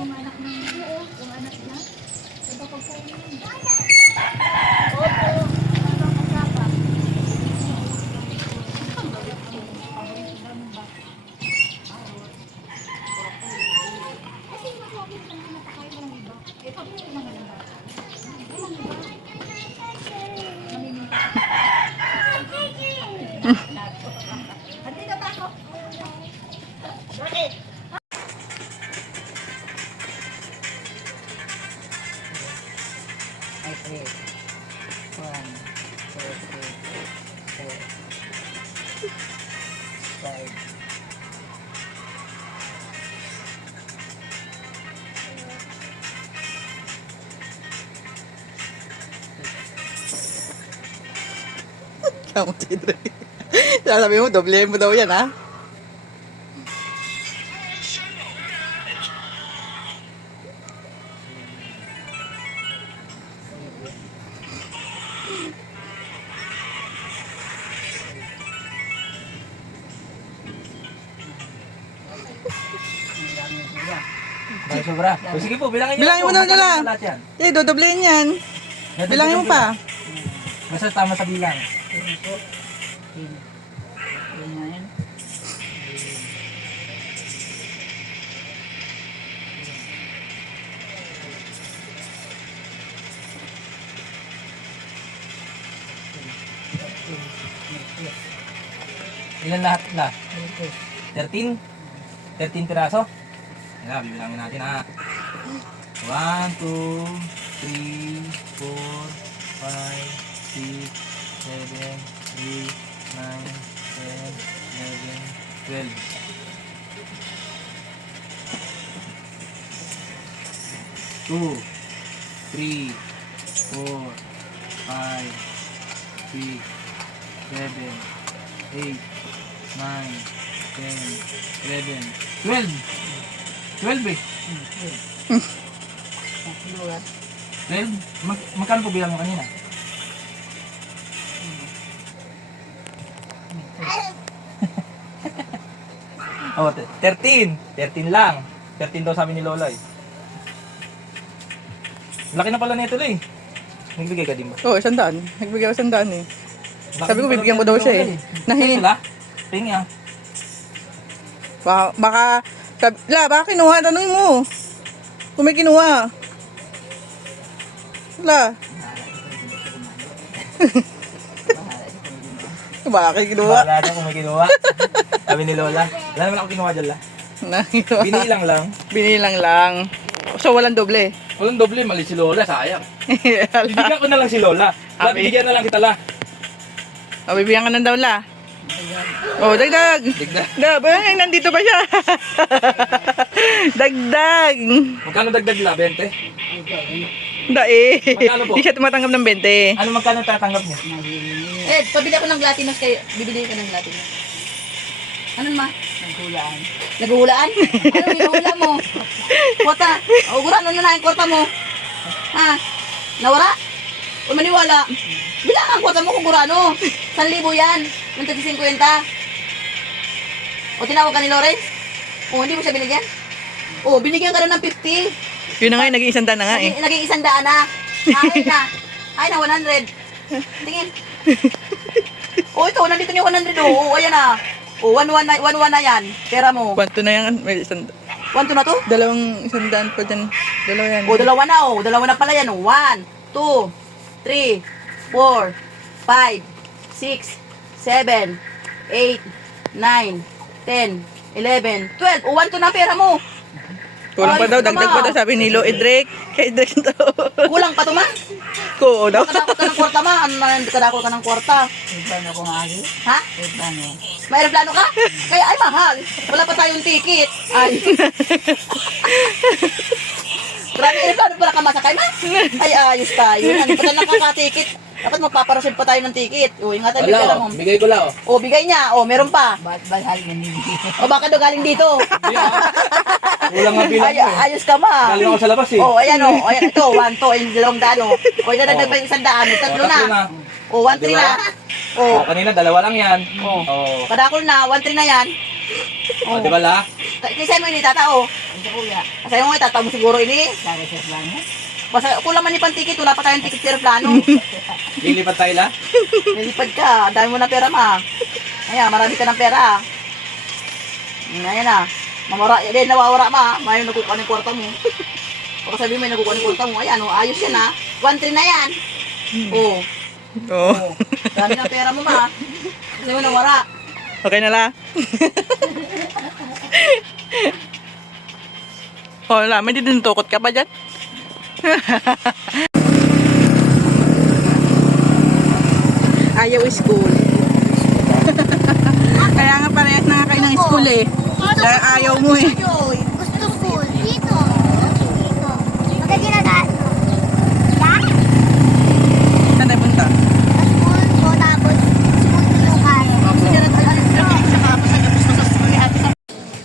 Yung anak ng yung anak niya. Ito pag po yun. Okay. 1, 2, 3, 4, 5. Kamu si Dre. Sabi mo, doble mo daw yan, ha? Dahil sobra. O sige po, bilangin niyo. Bilangin mo daw nila. Lahat yan. Eh, dodoblein yan. Bilangin mo pa. Basta tama sa bilang. Ilan lahat na? 13? 13 piraso? Yan, bibilangin natin ha. 1, 2, 3, 4, 5, 6, 7, 8, 9, 10, 11, 12. 2, 3, 4, 5, 6, 7, 8, 9, 10, 11, 12. 12 eh. 12? Magkano po bilang mo kanina? Oh, 13. 13 lang. 13 daw sabi ni Lola eh. Laki na pala nito eh. Nagbigay ka din ba? Oo, 100. Nagbigay ako 100 eh. Laki Sabi ko, na pala bibigyan ko nito daw ni siya Lola eh. Nahingi. Sila? Tingin ah. Baka, baka kinuha, tanongin mo. Kung may kinuha. La. Baka kinuha. Bahala na kung may kinuha. Sabi ni Lola. Wala naman ako kinuha dyan la. Binilang lang. Binilang lang. So, walang doble. Walang doble, mali si Lola, sayang. Bibigyan ko na lang si Lola. La, Abi. bibigyan na lang kita la. O, bibigyan ka ng daw la. Oh, dagdag. Dagdag. Nandito pa siya. Dagdag. Magkano dagdag la? 20? Magkano po? Hindi siya tumatanggap ng 20. Ano magkano tatanggap niya? Eh, pabili ako ng Latinos kayo. Bibili ka ng Latinos. Ano ma? Naghulaan. Naghulaan? Ano hinuhula mo? Kota. Uguran, ano na yung kota mo? Ha? Nawara? O maniwala? Bilang ang kota mo kung gurano. 1,000 yan. Ng 50. O tinawag ka ni Lawrence? O hindi mo siya binigyan? O binigyan ka na ng 50. Yun na nga, naging isang na nga eh. Naging 100 na. Ay na. Ay na, 100. Tingin. O ito, nandito yung 100. O, ayan na. O, 1-1 na yan. Pera mo. Kwanto na yan? May isang... 1-2 na to? Dalawang 100 pa dyan. Dalawa yan. O, dalawa na o. Dalawa na pala yan o. 1, 2, 3, 4, 5, 6, 7, 8, 9, 10, 11, 12. O, 1-2 na pera mo. Kulang pa Ay, daw, dagdag tama. pa daw. Sabi ni Lo Edric. Kay Edric daw. Kulang pa to ma. Ko daw. Kadakot ka ng kwarta ma. Ano na kadakot ka ng kwarta? Plano ko nga agi. Ha? Plano. May aeroplano ka? Kaya ay mahal. Wala pa tayong ticket. Ay. Grabe aeroplano pala ka masakay ma. Ay ayos tayo. Ano pa tayo nakaka-ticket? Dapat magpaparosin pa tayo ng ticket. O ingatan mo pera mo. Bigay ko lang oh. O bigay niya. O meron pa. Bahal yan hindi. O baka daw galing dito. Kulang nga bilang Ay, mo eh. ayos ka ma. Galing ako sa labas eh. O ayan o. Ayan ito. 1, 2. Ayun 200 o. O idadagdag pa yung 100. Tatlo na. O 1, 3 na. O. Oh, kanina dalawa lang yan. O. Oh. Kadakol na. 1, 3 na yan. O, di ba la? Kasi mo ini tatao. Ang sa kuya. Kasi mo tatao mo siguro ini. Sabi sa plano. Basta kulang man ni pantikit, wala pa tayong tikit sa plano. Lilipat tayo la? Nilipad ka, dami mo na pera ma. Ayan, marami ka ng pera. Ayan na. Mamara, yan nawawara ma. May nagkukuha ng kwarta mo. Pag sabi mo may nagkukuha ng kwarta mo, ayan, oh, ayos yan ha. 1-3 na yan. Oo. Oo. Oh. Dami ng pera mo ma. Kasi mo nawara. Okay na la. Oh, wala. May dinutukot ka pa dyan? Ayaw school. Kaya nga parehas na nga kayo ng school eh. Dahil ayaw mo eh. Gusto school. Dito. Dito. Magkaginagaan. Yan? Saan tayo punta? School ko tapos school ko kaya.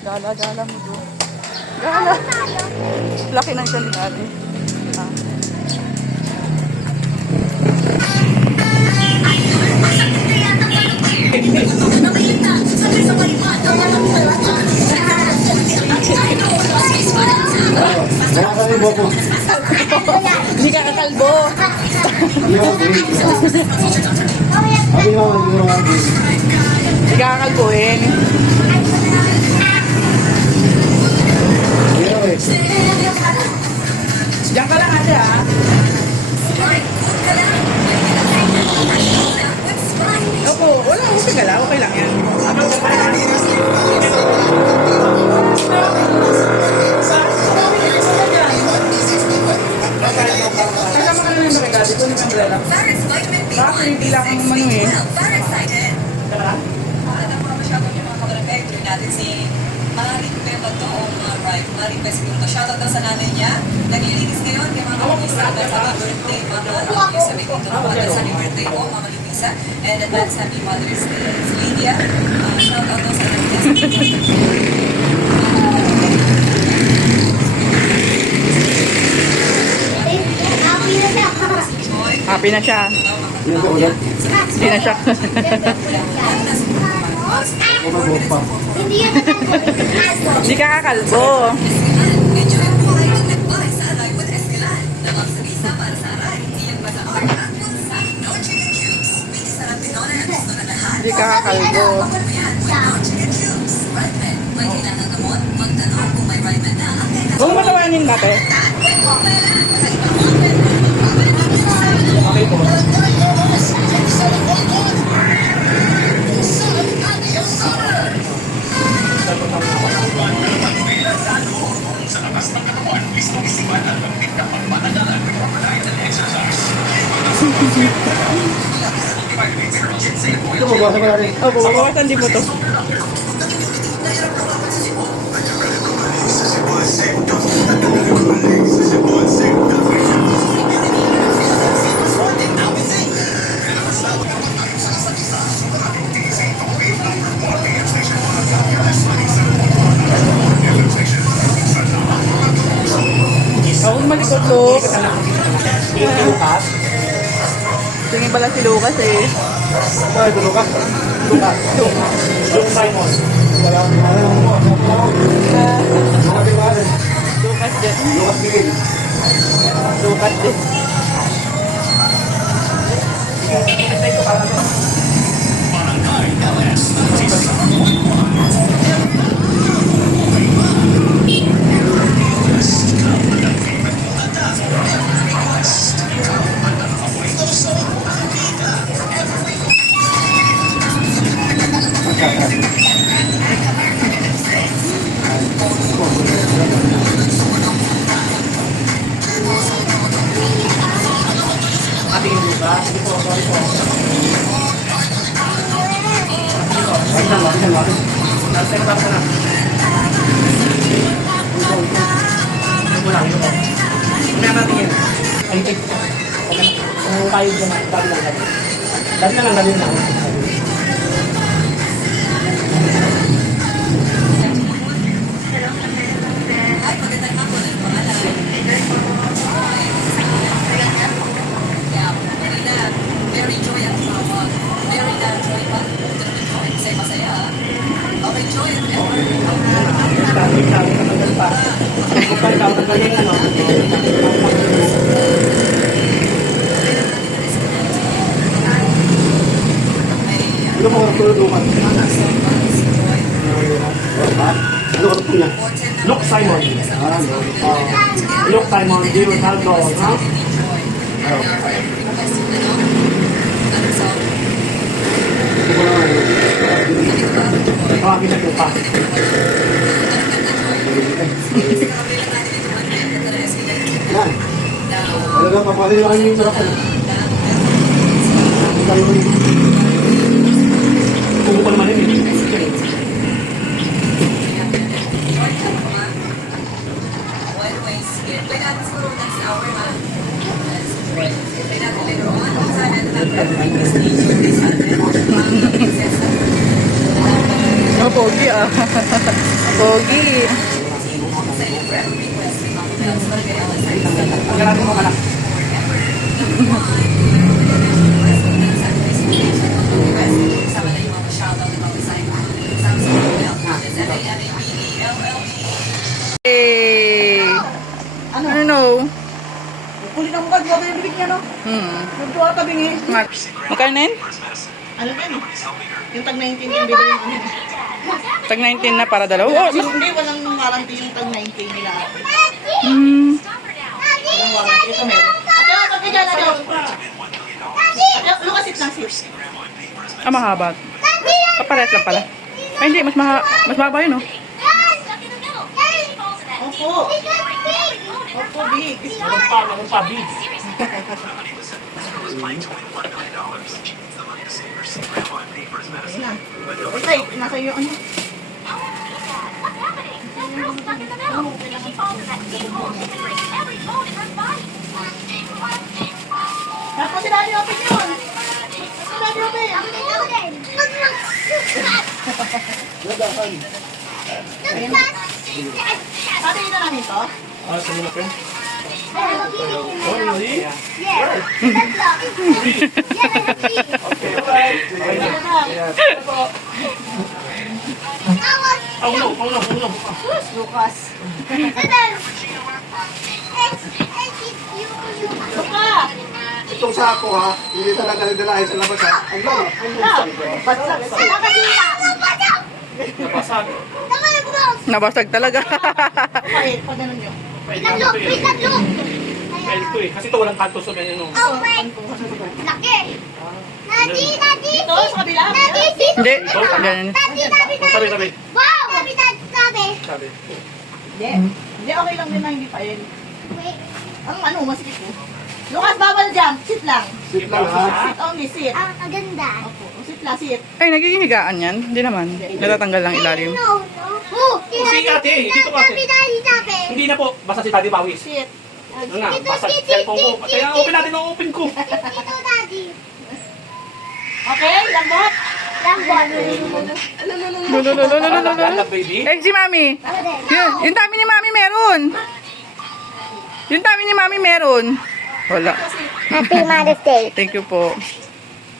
Gala, gala mo doon. Gala. Laki ng siya ni ate. Ah. Hindi ka kakalbo. Hindi ka kakalbuhin. Diyan ka lang ate ah. Opo, wala. Okay ka lang. Okay lang yan. Kasama ka na ng regalo. Ito ng umbrella. Bakit hindi lang ang manu eh? Shoutout daw sa nanay niya. Naglilinis ngayon kay Mama Lupisa dahil sa birthday. Mama, yung sabi ko, dahil sa birthday mo, Mama Lupisa. And advance happy Mother's Day. Si Lydia, shoutout daw sa nanay. Happy na siya. Hindi na siya. Hindi yan nakalbo. Hindi ka kakalbo. Enjoy ang buhay ng nagbay sa Aray with Esquilan. Namang sabisa para sa Aray. Iyang bazaar at bulsa. No chicken cubes. May sarap Pinoy at gusto na lahat. Hindi ka kakalbo. Ayan, may no chicken cubes. Redman. May kailangan gamot. Magtanong kung may Redman na. Ang kailangan Huwag mo tawanin natin. Opo, babawasan din mo to. Ako malikot to. Tingin pala si Lucas eh. Lucas. Luke Simon. Lucas din. Lucas Miguel. Lucas din. Very joy ang tawag. Very na joy pa. Joy. Masaya. Okay, joy. Look, Simon. Look, Simon. Di Ronaldo. Ha? Tawagin na pa. Yan. Talaga papalil lang yung sarapan. Kung pa naman yun. Oh, pogi ah. Pogi. Hey. Ano? Kulit ang bag, bago yung bibig niya, no? Nagtuwa ka, bingi. Magkano yun? Ano ba yun? Yung tag 19 yung bibig niya. Tag 19 na para dalawa. Oh, Hindi, walang warranty yung tag 19 nila. Walang warranty. Ito meron. Ate, ito ka dyan, ate. Lukasit lang, sis. mahaba. Kaparet lang pala. Ay, hindi. Mas mahaba yun, oh. Opo. Opo, big. Meron pa, big. Ay, nasa iyo, ano? Tapos sila niyo open yun. Sila niyo open. Pati na namin to? Ah, sa mga friend. Lucas. Luka! Itong sako ha, hindi talaga nagdalahin sa labas ha. Ang lang. Napasag. Nabasag talaga. Kahit, pag ganun yun. Kaya ito eh, kasi ito walang kanto sa ganyan. Laki! Nadi! Ito, sa kabila. Hindi. Ganyan. Tabi. Wow! Sabi! Sabi. Hindi. Hindi, okay lang din na hindi pa yun. Ano, masikip ko. Lucas, bawal jump. Sit lang. Sit lang ha. Sit only, sit. Ang ganda. Opo, sit lang, sit. Ay, nagiging higaan yan. Hindi naman. Natatanggal lang ilalim. No. Oh, Si ate, dito ka ate. Sabi! Hindi na po, basta si Daddy Pawis. Sit. Ano nga, basta si cellphone ko. Kaya open natin ang open ko. Dito, Daddy. Okay, lambot. Lambot. Lala baby. Eh, si Mami. Yung dami ni Mami meron. Yung dami ni Mami meron. Wala. Happy Mother's Day. Thank you po.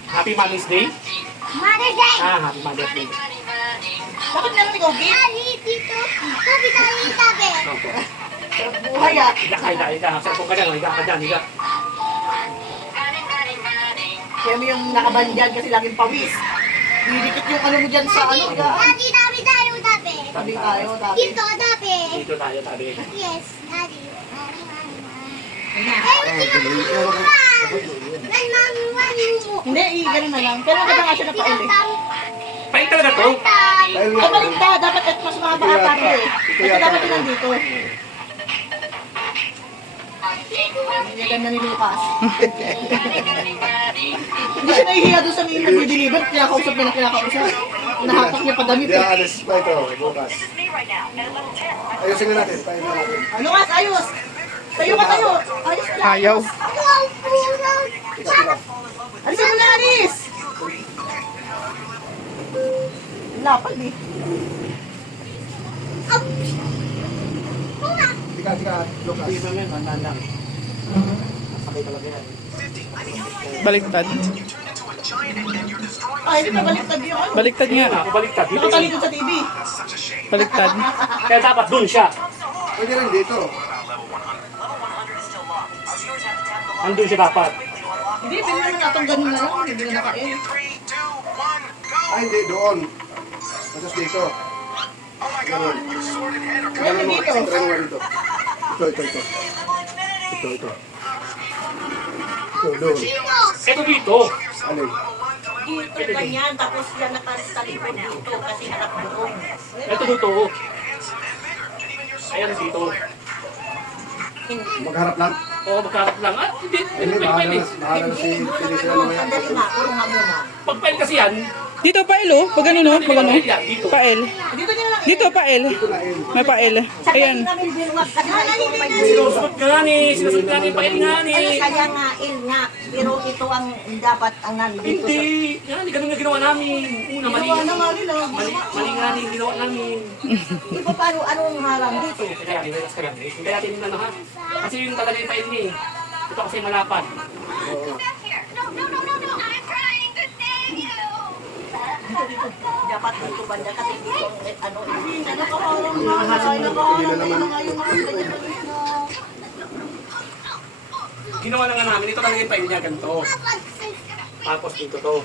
Happy Mommy's Day. Mother's Day. Ah, Happy Mother's Day. Bakit meron ikaw, Git? Daddy, dito. Sabi. Buhay ah. Higa. Cellphone ka dyan, higa ka dyan, higa. Kaya mo yung nakabandyan kasi laging pawis. Didikit yung ano mo dyan sa ano. Daddy, tayo, Daddy. Tabi tayo, tabi. Dito, Daddy. Dito tayo, Daddy. Yes, Daddy. Ay, Hindi, ganun na lang. Pero maganda nga siya na pauli. Paint talaga to. Ay, baligtad. Dapat at mas mahaba ata ito eh. Kasi dapat yun nandito. Ang ganda ni Lucas. Hindi siya nahihiya doon sa nag-deliver. Kinakausap niya na kinakausap. Nahatak niya pa damit. Hindi, alis pa ito, bukas. Ayusin na natin, tayo na natin. Lucas, ayos! Tayo ka tayo! Ayos na lang. Ayaw. Alisin mo na, Alis! Lapad eh. Tika, Lucas. Hindi naman, mandan lang. Sakay talaga yan. Baliktad. Ay, hindi na baliktad yun. Baliktad nga. Baliktad. Nakatalikod sa TV. Baliktad. Kaya dapat dun siya. Pwede rin dito. Andun siya dapat. Hindi, pwede naman natong ganun na lang. Hindi na nakain. Ay, hindi. Doon. Tapos dito. Ganun. Ganun mo. Try mo nga dito. Ito. Ito. Ito, doon. Ito dito. Alin? Dito ganyan, tapos yan nakatalikod dito kasi harap doon. Ito dito. Ayan dito. Magharap lang. O, magkarap lang. Ah, hindi. Hindi, Pwede. bahala na si Felicia na mamaya. Sandali nga, puro nga muna. Pag-file kasi yan, Dito pael oh. Pag ano no? Pag ano? dito. Pael. Dito pael. May pael. Ayan. Namin binuwag kasi Sinusunod nga ni. Sinusunod nga ni. File nga ni. kaya nga, il nga. Pero ito ang dapat ang nandito. Hindi. Yan, ganun nga ginawa namin. Una, mali. Mali nga ni ginawa namin. Iba paano, anong harang dito? Kaya, relax ka lang. Hindi natin yung ano ha. Kasi yung talaga yung file niya eh. Ito kasi malapad. Dapat dito banda kasi dito ang ano. Hindi na naman. Ginawa na nga namin. Ito talaga yung file niya. Ganito. Tapos dito to.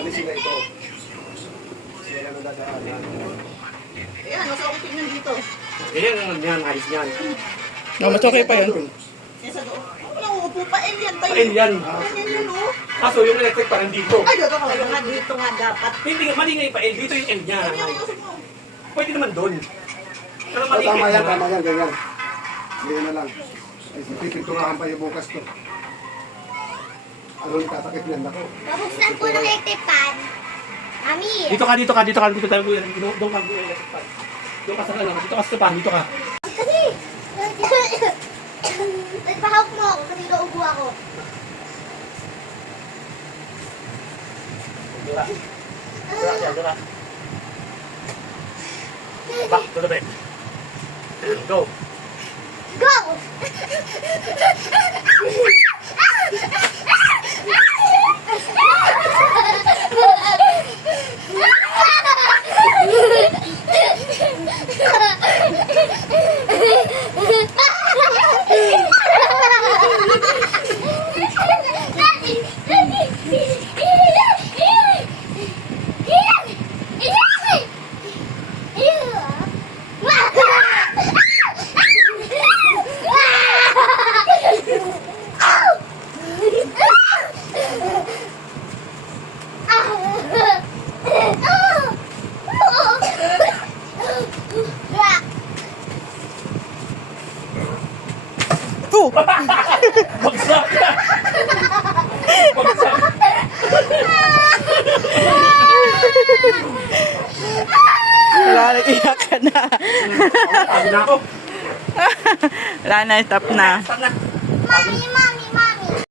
Alisin na ito. Sila na dadaanan. Ayan, mas okay tingnan dito. Ayan, yan. Ayos yan. Oh, mas okay pa yun. Yan sa doon. Wala, uupo pa. Alien tayo. File yan. Ganyan yun, oh. Kaso yung electric pa dito. Ay, dito ka. Kaya nga dito nga dapat. Hindi nga, mali nga yung file. Dito yung end niya. Pwede naman doon. Pero mali yung Tama end yan, niya. tama yan, ganyan. Ganyan na lang. Ay, pipinturahan pa yung bukas to. Ano yung tatakip yan ako? Mabuksan ko ng electripan. Mami, Dito ka. Doon ka. Doon ka sa ano. Dito ka sa tapan. Dito ka. kasi, nagpahawak mo ako kasi naubo ako. Doon ka. Back to the bed. Go. Go! Oh! Bagsak ka. Bagsak. Wala na, iyak ka na. Pagod na ako. Wala na, stop na. Stop na. Mami,